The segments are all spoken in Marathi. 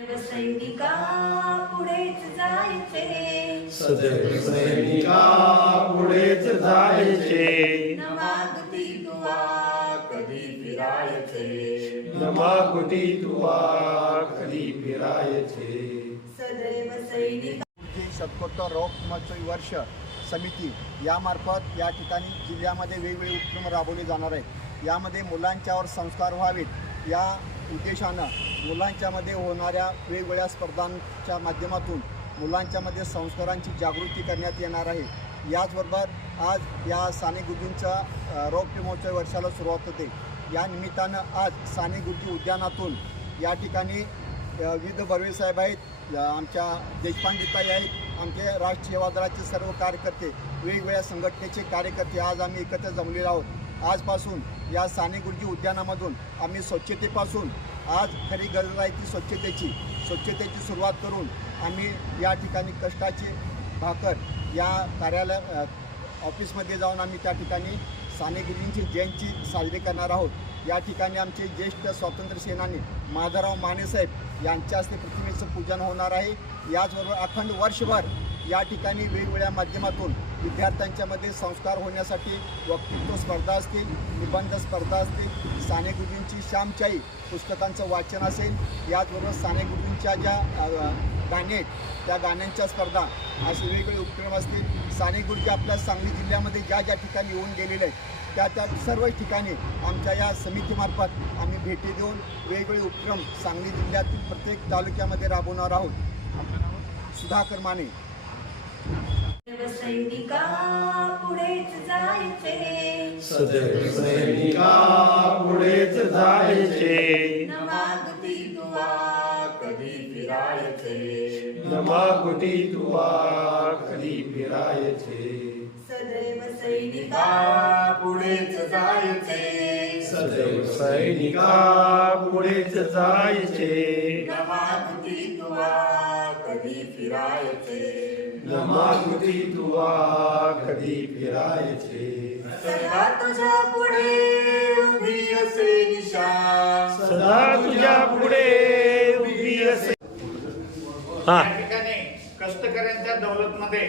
सैनिका पुढेच जायचे सदैव सैनिका पुढेच जायचे न मागती तुवा कधी फिरायचे न मागुती तुवा कधी फिरायचे सदैव सैनिका जी शतकोत्तर रोग महोत्सवी वर्ष समिती यामार्फत या ठिकाणी जिल्ह्यामध्ये वेगवेगळे उपक्रम राबवले जाणार आहेत यामध्ये मुलांच्यावर संस्कार व्हावेत या उद्देशानं मुलांच्यामध्ये होणाऱ्या वेगवेगळ्या स्पर्धांच्या माध्यमातून मुलांच्यामध्ये संस्कारांची जागृती करण्यात येणार आहे. याचबरोबर आज या साने गुरुजींच्या रौप्य महोत्सव वर्षाला सुरुवात होते. या निमित्तानं आज साने गुरुजी उद्यानातून या ठिकाणी विविध बर्वे साहेब आहेत आमच्या देशपांडेताई आहेत आमचे राष्ट्रीय सेवादळाचे सर्व कार्यकर्ते वेगवेगळ्या संघटनेचे कार्यकर्ते आज आम्ही एकत्र जमलेलो आहोत. आजपासून या साने गुरुजी उद्यानामधून आम्ही स्वच्छतेपासून आज खरी गरज आहे ती स्वच्छतेची. स्वच्छतेची सुरुवात करून आम्ही या ठिकाणी कष्टाची भाकर या कार्यालय ऑफिसमध्ये जाऊन आम्ही त्या ठिकाणी साने गुरुजींची जयंती साजरी करणार आहोत. या ठिकाणी आमचे ज्येष्ठ स्वातंत्र्य सेनानी माधवराव मानेसाहेब यांच्या हस्ते प्रतिमेचं पूजन होणार आहे. याचबरोबर अखंड वर्षभर या ठिकाणी वेगवेगळ्या माध्यमातून विद्यार्थ्यांच्यामध्ये संस्कार होण्यासाठी वक्तृत्व स्पर्धा असतील निबंध स्पर्धा असतील साने गुरुजींची श्यामचाई पुस्तकांचं वाचन असेल याचबरोबर साने गुरुजींच्या ज्या गाणे त्या गाण्यांच्या स्पर्धा असे वेगवेगळे उपक्रम असतील. साने गुरुजी आपल्या सांगली जिल्ह्यामध्ये ज्या ज्या ठिकाणी येऊन गेलेले आहेत त्या त्या सर्व ठिकाणी आमच्या या समितीमार्फत आम्ही भेटी देऊन वेगवेगळे उपक्रम सांगली जिल्ह्यातील प्रत्येक तालुक्यामध्ये राबवणार आहोत. सुधाकर माने. सैनिका पुढेच जायचे. सदैव सैनिका पुढेच जायचे. न मागती तुवा कधी फिरायचे. तुवा कधी फिरायचे. सदैव सैनिका पुढेच जायचे. सदैव सैनिका पुढेच जायचे. तुवा कधी फिरायचे. मागुती तुवा कधी फिरायचे सदा तुझ्या पुढे उभी असे निशा सदा तुझ्या पुढे उभी असे। हा. या ठिकाणी कष्टकऱ्यांच्या दौलतमध्ये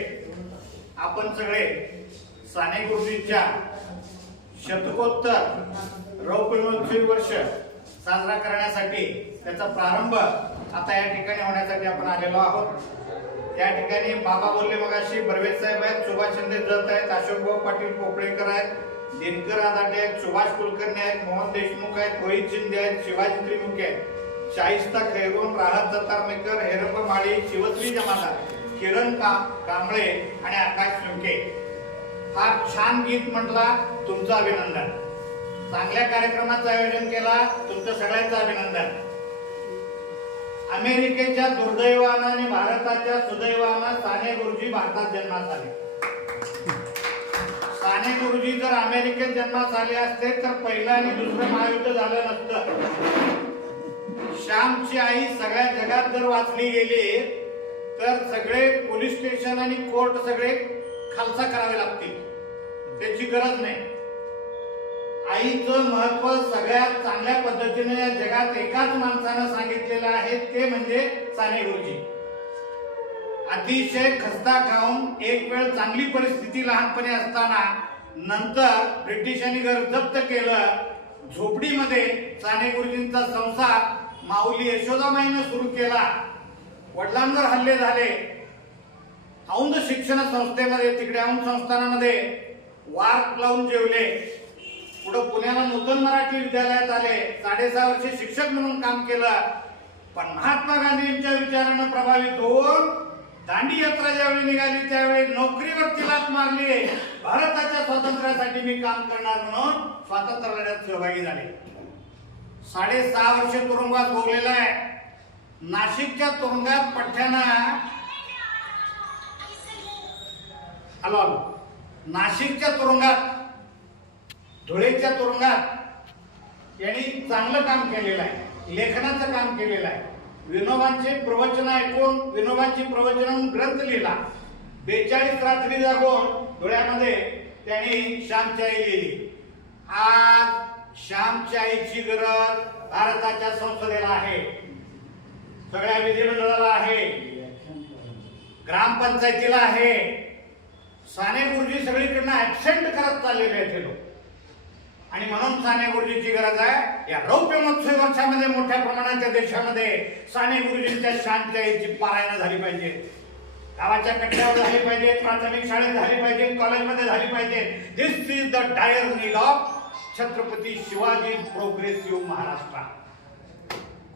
आपण सगळे साने गुरुजींच्या शतकोत्तर रौप्यमहोत्सवी वर्ष साजरा करण्यासाठी त्याचा प्रारंभ आता या ठिकाणी होण्यासाठी आपण आलेलो आहोत. या ठिकाणी बाबा बोलले मगाशी बर्वे साहेब आहेत सुभाष शिंदे जत आहेत अशोकभाऊ पाटील पोपळेकर आहेत दिनकर आदाटे आहेत सुभाष कुलकर्णी आहेत मोहन देशमुख आहेत रोहित शिंदे आहेत शिवाजी त्रिमुखे आहेत. शाहिस्ता खैरोन राहत दत्तारमेकर हेरंब माळी शिवश्री जमादार किरण का कांबळे आणि आकाश लुके. हा छान गीत म्हटला तुमचं अभिनंदन. चांगल्या कार्यक्रमाचं आयोजन केला तुमचं सगळ्यांचं अभिनंदन. अमेरिकेच्या दुर्दैवानं आणि भारताच्या सुदैवानं साने गुरुजी भारतात जन्मास आले. साने गुरुजी जर अमेरिकेत जन्मास आले असते तर पहिलं आणि दुसरं महायुद्ध झालं नसतं. श्यामची आई सगळ्या जगात जर वाचली गेली तर सगळे पोलीस स्टेशन आणि कोर्ट सगळे खालसा करावे लागतील. त्याची गरज नाही. आईचं महत्त्व सगळ्यात चांगल्या पद्धतीने या जगात एकाच माणसानं सांगितलेलं आहे ते म्हणजे साने गुरुजी अतिशय खस्ता खाऊन एक वेळ चांगली परिस्थिती लहानपणी असताना नंतर ब्रिटिशांनी घर जप्त केलं. झोपडीमध्ये साने गुरुजींचा संसार माऊली यशोदामाईनं सुरू केला. वडिलांवर हल्ले झाले. औंध शिक्षण संस्थेमध्ये तिकडे औंध संस्थानामध्ये वार लावून जेवले. पुढे पुण्याला नूतन मराठी विद्यालयात आले. साडेसहा वर्षे शिक्षक म्हणून काम केलं. पण महात्मा गांधींच्या विचारानं प्रभावित होऊन दांडी यात्रा ज्यावेळी निघाली त्यावेळी नोकरीवर तिलाच मारली. भारताच्या स्वातंत्र्यासाठी मी काम करणार म्हणून स्वातंत्र्य लढ्यात सहभागी झाले. साडेसहा वर्ष तुरुंगात भोगलेला आहे. नाशिकच्या तुरुंगात पठ्ठ्यानं हॅलो हॅलो. नाशिकच्या तुरुंगात धुळेच्या तुरुंगात यांनी चांगलं काम केलेलं आहे. लेखनाचं काम केलेलं आहे. विनोबांचे प्रवचन ऐकून विनोबांची प्रवचन ग्रंथ लिहिला. बेचाळीस रात्री जागून धुळ्यामध्ये त्यांनी श्यामची आई लिहिली. आज श्यामची आईची गरज भारताच्या संसदेला आहे. सगळ्या विधिमंडळाला आहे. ग्रामपंचायतीला आहे. साने गुरुजी सगळीकडनं ऍबसेंट करत चाललेले आहेत हे लोक. आणि म्हणून साने गुरुजींची गरज आहे या रौप्य मत्स्य वर्षामध्ये मोठ्या प्रमाणाच्या देशामध्ये साने गुरुजींच्या शांततेची पारायण झाली पाहिजे. गावाच्या कट्ट्यावर झाली पाहिजे प्राथमिक शाळेत झाली पाहिजे कॉलेजमध्ये झाली पाहिजे. This is the dire need of Chhatrapati Shivaji progressive Maharashtra.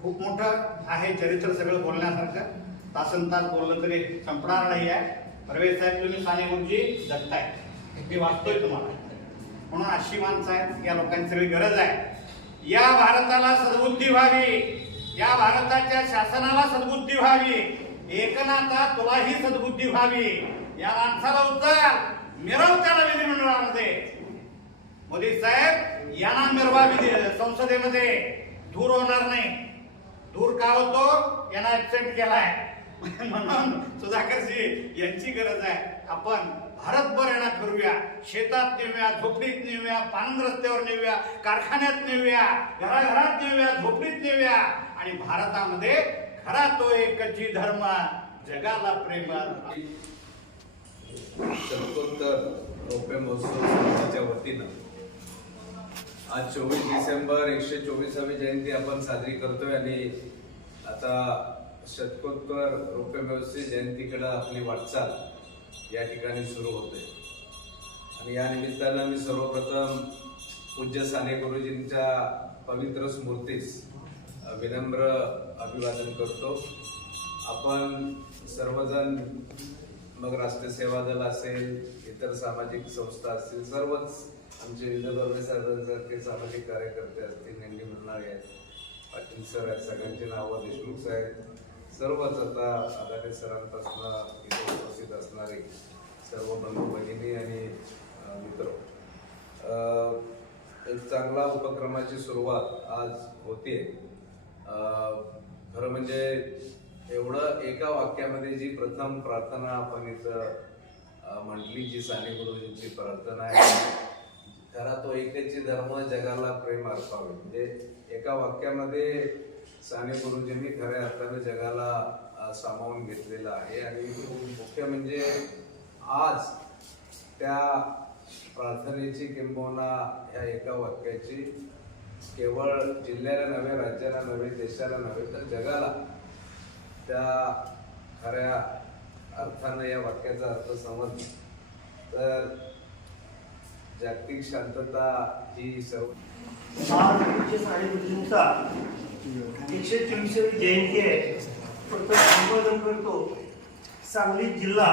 खूप मोठं आहे चरित्र सगळं बोलण्यासारखं. तासन तास बोललं तरी संपणार नाही आहे प्रवेश साहेब तुम्ही साने गुरुजी जगताय. मी वाचतोय तुम्हाला. म्हणून अशी माणसं आहेत या लोकांची सगळी गरज आहे. या भारताला सद्बुद्धी व्हावी. या भारताच्या शासनाला सद्बुद्धी व्हावी. एकनाथा तुलाही सद्बुद्धी व्हावी. या माणसाला उचल मिरव त्याला विधिमंडळामध्ये. मोदी साहेब यांना मिरवा विधी संसदेमध्ये दूर होणार नाही. दूर का होतो? यांना ऍबसेंट केलाय. म्हणून सुधाकरजी यांची गरज आहे. आपण भारतभर येण्यात फिरूया शेतात नेऊया झोपडीत नेऊया पानंद रस्त्यावर नेऊया कारखान्यात नेऊया घराघरात नेऊया झोपडीत नेऊया आणि भारतामध्ये खरा तो एकची धर्म जगाला प्रेम. शतकोत्तर रोपे महोत्सव समितीच्या वतीनं. आज चोवीस डिसेंबर एकशे चोवीसावी जयंती आपण साजरी करतोय आणि आता शतकोत्तर रौप्य महोत्सवी जयंतीकडे आपली वाटचाल. या ठिकाणी सुरू होते. आणि या निमित्तानं मी सर्वप्रथम पूज्य साने गुरुजींच्या पवित्र स्मृतीस विनम्र अभिवादन करतो. आपण सर्वजण मग राष्ट्रीय सेवा दल असेल इतर सामाजिक संस्था असतील सर्वच आमचे विजय साहेबांसारखे सामाजिक कार्यकर्ते असतील नेंडी म्हणणारे आहेत. पाटील सर आहेत सगळ्यांची नावं देशमुख साहेब सर्वच आता आदाने सरांपासून इथे उपस्थित असणारे सर्व बंधू भगिनी आणि मित्र. एक चांगला उपक्रमाची सुरुवात आज होते. खरं म्हणजे एवढं एका वाक्यामध्ये जी प्रथम प्रार्थना आपण इथं म्हटली जी साने गुरुजींची प्रार्थना आहे खरा तो एकची धर्म जगाला प्रेम अर्पावे म्हणजे एका वाक्यामध्ये साने गुरुजींनी खऱ्या अर्थाने जगाला सामावून घेतलेला आहे. आणि मुख्य म्हणजे आज त्या प्रार्थनेची किंबहुना ह्या एका वाक्याची केवळ जिल्ह्याला नव्हे राज्याला नव्हे देशाला नव्हे तर जगाला त्या खऱ्या अर्थानं या वाक्याचा अर्थ समजला तर जागतिक शांतता ही सर्व आज साडेबद्दलचा एकशे चोवीसावी जयंती आहे. प्रथम संबोधन करतो. सांगली जिल्हा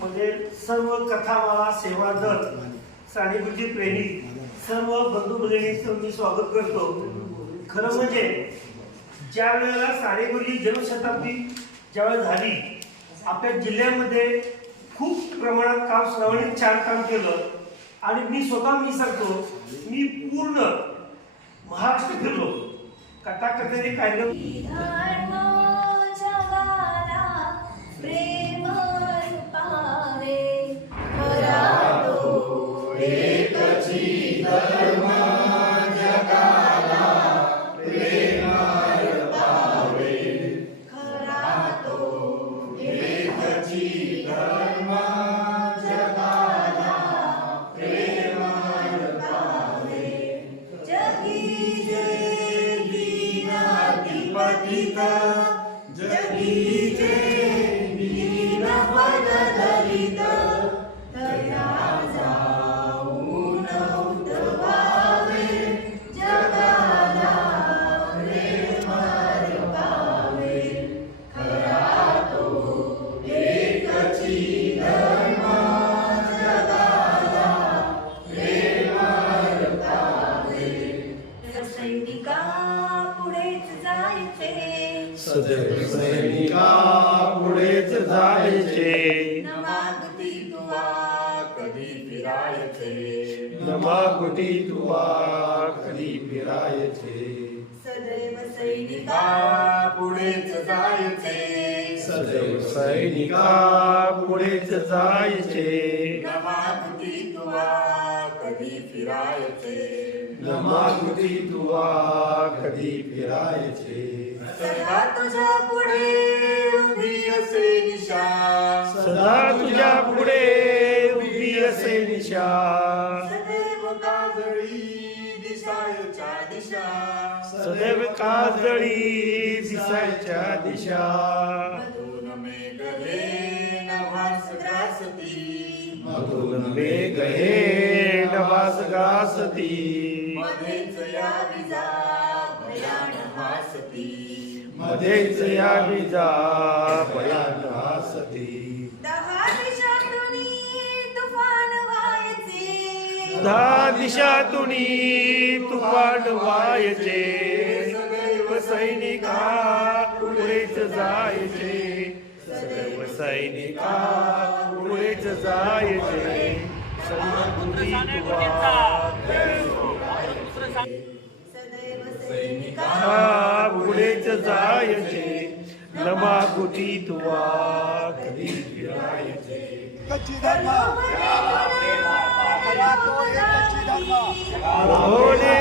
म्हणजे सर्व कथामाला सेवा दल साडेबुद्धी प्रेमी सर्व बंधू भगिनींचं मी स्वागत करतो. खरं म्हणजे ज्या वेळेला साडेगुरुजी जनशताब्दी ज्यावेळेस झाली आपल्या जिल्ह्यामध्ये खूप प्रमाणात काम श्रवणीत छान काम केलं. आणि मी स्वतः मी सांगतो मी पूर्ण महाराष्ट्र फिरलो कथाकथेचे कार्यक्रम धर्म जगाला प्रेम सदैव सैनिका पुढेच जायचे तुवा कधी फिरायचे. न मागुटी तुवा कधी फिरायचे. सदा तुझ्या पुढे उभी असे निशा. सदा तुझ्या पुढे उभी असे निशा. सदैव काजळी दिसायच्या दिशा. सदैव काजळी दिसायच्या दिशा. हे नभास ग्रासती मधुन हे नवास गासती मध्येच या विजा भयान हासती मध्येच या विजा भयान हासती दहा दिशातून तुफान व्हायचे। दहा दिशातूनी तुफान व्हायचे। सदैव सैनिका पुढेच जायचे। सदैव सैनिका पुढेच जायचे पुढेच जायचे नमाकुती तुवा कधी फिरायचे होणे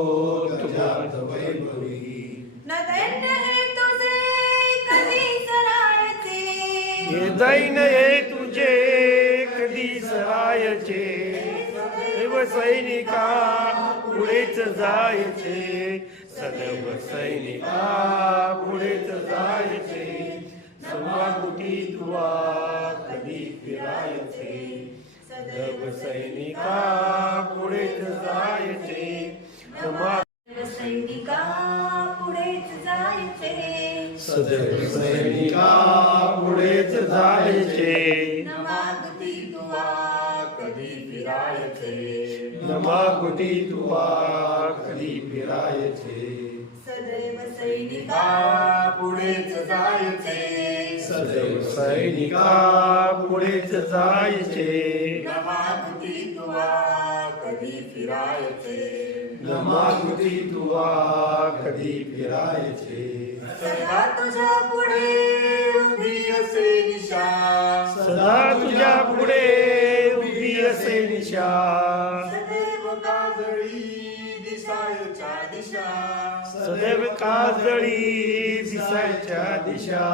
हे दैन हे तुझे कधी सरायचे देव सैनिका पुढेच जायचे. सदैव सैनिका पुढेच जायचे. समाकुटी तुवा कधी फिरायचे. सदैव सैनिका पुढेच जायचे. नमा सैनिका पुढेच जायचे. सदैव सैनिका पुढेच जायचे. नमागती कधी फिरायचे. नमाकुटी तुवा कधी फिरायचे. सदैव सैनिका पुढेच जायचे. सदैव सैनिका पुढेच जायचे. नमाकुती तुवा कधी फिरायचे. नमाकुटी तुवा कधी फिरायचे. सदा तुझ्या पुढे निशा। सदा तुझ्या पुढे उभी असे निशा। सदैव काजळी दिसायच्या दिशा। सदैव काजळी दिसायच्या दिशा।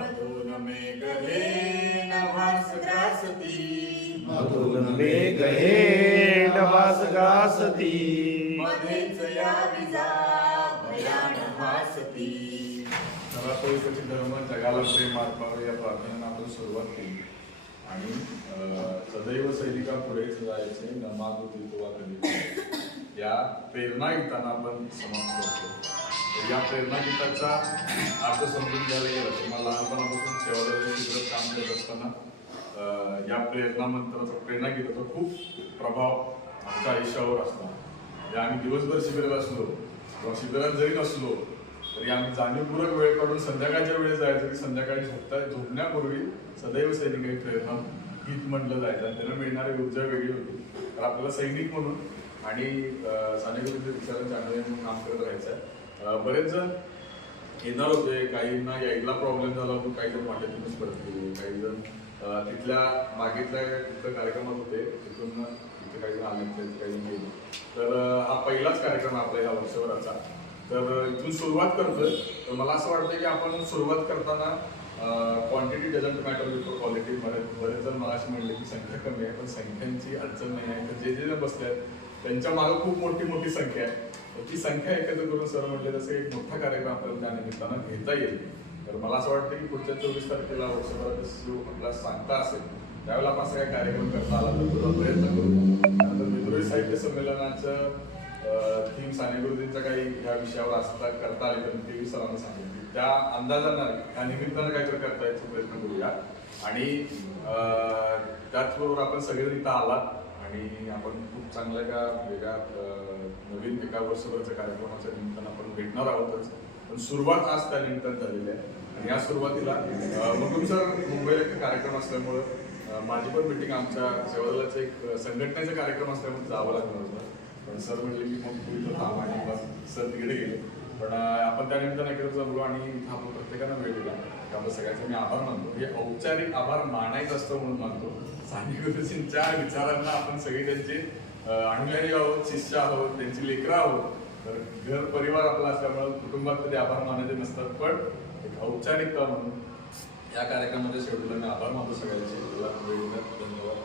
मधून मेघ हे नभास ग्रासती मधुन मेघ हे नवास गासती। मध्येच या विजा। मला धर्म जगाला प्रेम अर्पावे या प्रार्थनेनं आपण सुरुवात केली. आणि अं, सदैव सैनिका पुढेच जायचे न तुवा कधी या प्रेरणा गीतांना आपण समाप्त करतो. या प्रेरणा गीताचा अर्थ समजून घ्यायला गेलं तर मला लहानपणापासून सेवादारी काम करत असताना या प्रेरणा मंत्राचा प्रेरणा गीताचा खूप प्रभाव आमच्या आयुष्यावर असतो. या आम्ही दिवसभर शिबिरात असलो किंवा शिबिरात जरी नसलो तरी आम्ही जाणीवपूर्वक वेळ काढून संध्याकाळच्या वेळेस जायचं की संध्याकाळी झोपता झोपण्यापूर्वी सदैव सैनिक प्रयत्न गीत म्हटलं जायचं आणि त्यांना मिळणारी ऊर्जा वेगळी होती. तर आपल्याला सैनिक म्हणून आणि सानेगुरुचे म्हणजे विचारांच्या चांगले म्हणून काम करत राहायचं. बरेच जण येणार होते. काहींना यायला प्रॉब्लेम झाला होता. काही जण वाटेतूनच परत गेले. काही जण तिथल्या मागितल्या तिथं कार्यक्रमात होते. तिथून तिथे काही जण आले काही जण गेले. तर हा पहिलाच कार्यक्रम आपला या वर्षभराचा. तर इथून सुरुवात करतोय. तर मला असं वाटतं की आपण सुरुवात करताना quantity doesn't matter before quality बरेच बरेच जण मला असे म्हणले की संख्या कमी आहे पण संख्यांची अडचण नाही आहे. तर जे जे जण बसले आहेत त्यांच्या मागं खूप मोठी मोठी संख्या आहे. तर ती संख्या एकत्र करून सर म्हटले तसं एक मोठा कार्यक्रम आपल्याला त्या निमित्तानं घेता येईल. तर मला असं वाटतं की पुढच्या चोवीस तारखेला वर्षभरात जो आपल्याला सांगता असेल त्यावेळेला आपण असा काही कार्यक्रम करता आला तर प्रयत्न करू. त्यानंतर विद्रोही साहित्य संमेलनाचं थीम साने गुरुजींचा काही या विषयावर असता करता आले तर ते सरांना सांगितलं त्या अंदाजानं त्या निमित्तानं काहीतरी करता यायचा प्रयत्न करूया. आणि त्याचबरोबर आपण सगळे इथं आलात आणि आपण खूप चांगल्या एका वेगळ्या नवीन एका वर्षभरच्या कार्यक्रमाच्या निमित्तानं आपण भेटणार आहोतच. पण सुरुवात आज त्या निमित्तानं झालेली आहे. आणि या सुरुवातीला मग सर मुंबईला एक कार्यक्रम असल्यामुळं माझी पण मिटिंग आमच्या सेवादलाचा एक संघटनेचा कार्यक्रम असल्यामुळे जावं लागणार होतं. पण सर म्हणले की मग तू इथं थांब आणि बस सर तिकडे गेले. पण आपण त्या निमित्तानं एकत्र जमलो आणि इथं आपण प्रत्येकानं वेळ दिला. त्यामुळे सगळ्यांचा मी आभार मानतो. हे औपचारिक आभार मानायचं असतं म्हणून मानतो. साने गुरुजींच्या विचारांना आपण सगळे त्यांचे अनुयायी आहोत शिष्य आहोत त्यांची लेकरं आहोत. तर घर परिवार आपला असल्यामुळे कुटुंबात कधी आभार मानायचे नसतात. पण एक औपचारिकता म्हणून या कार्यक्रमाच्या शेवटला मी आभार मानतो सगळ्यांचे. तुला वेळ धन्यवाद.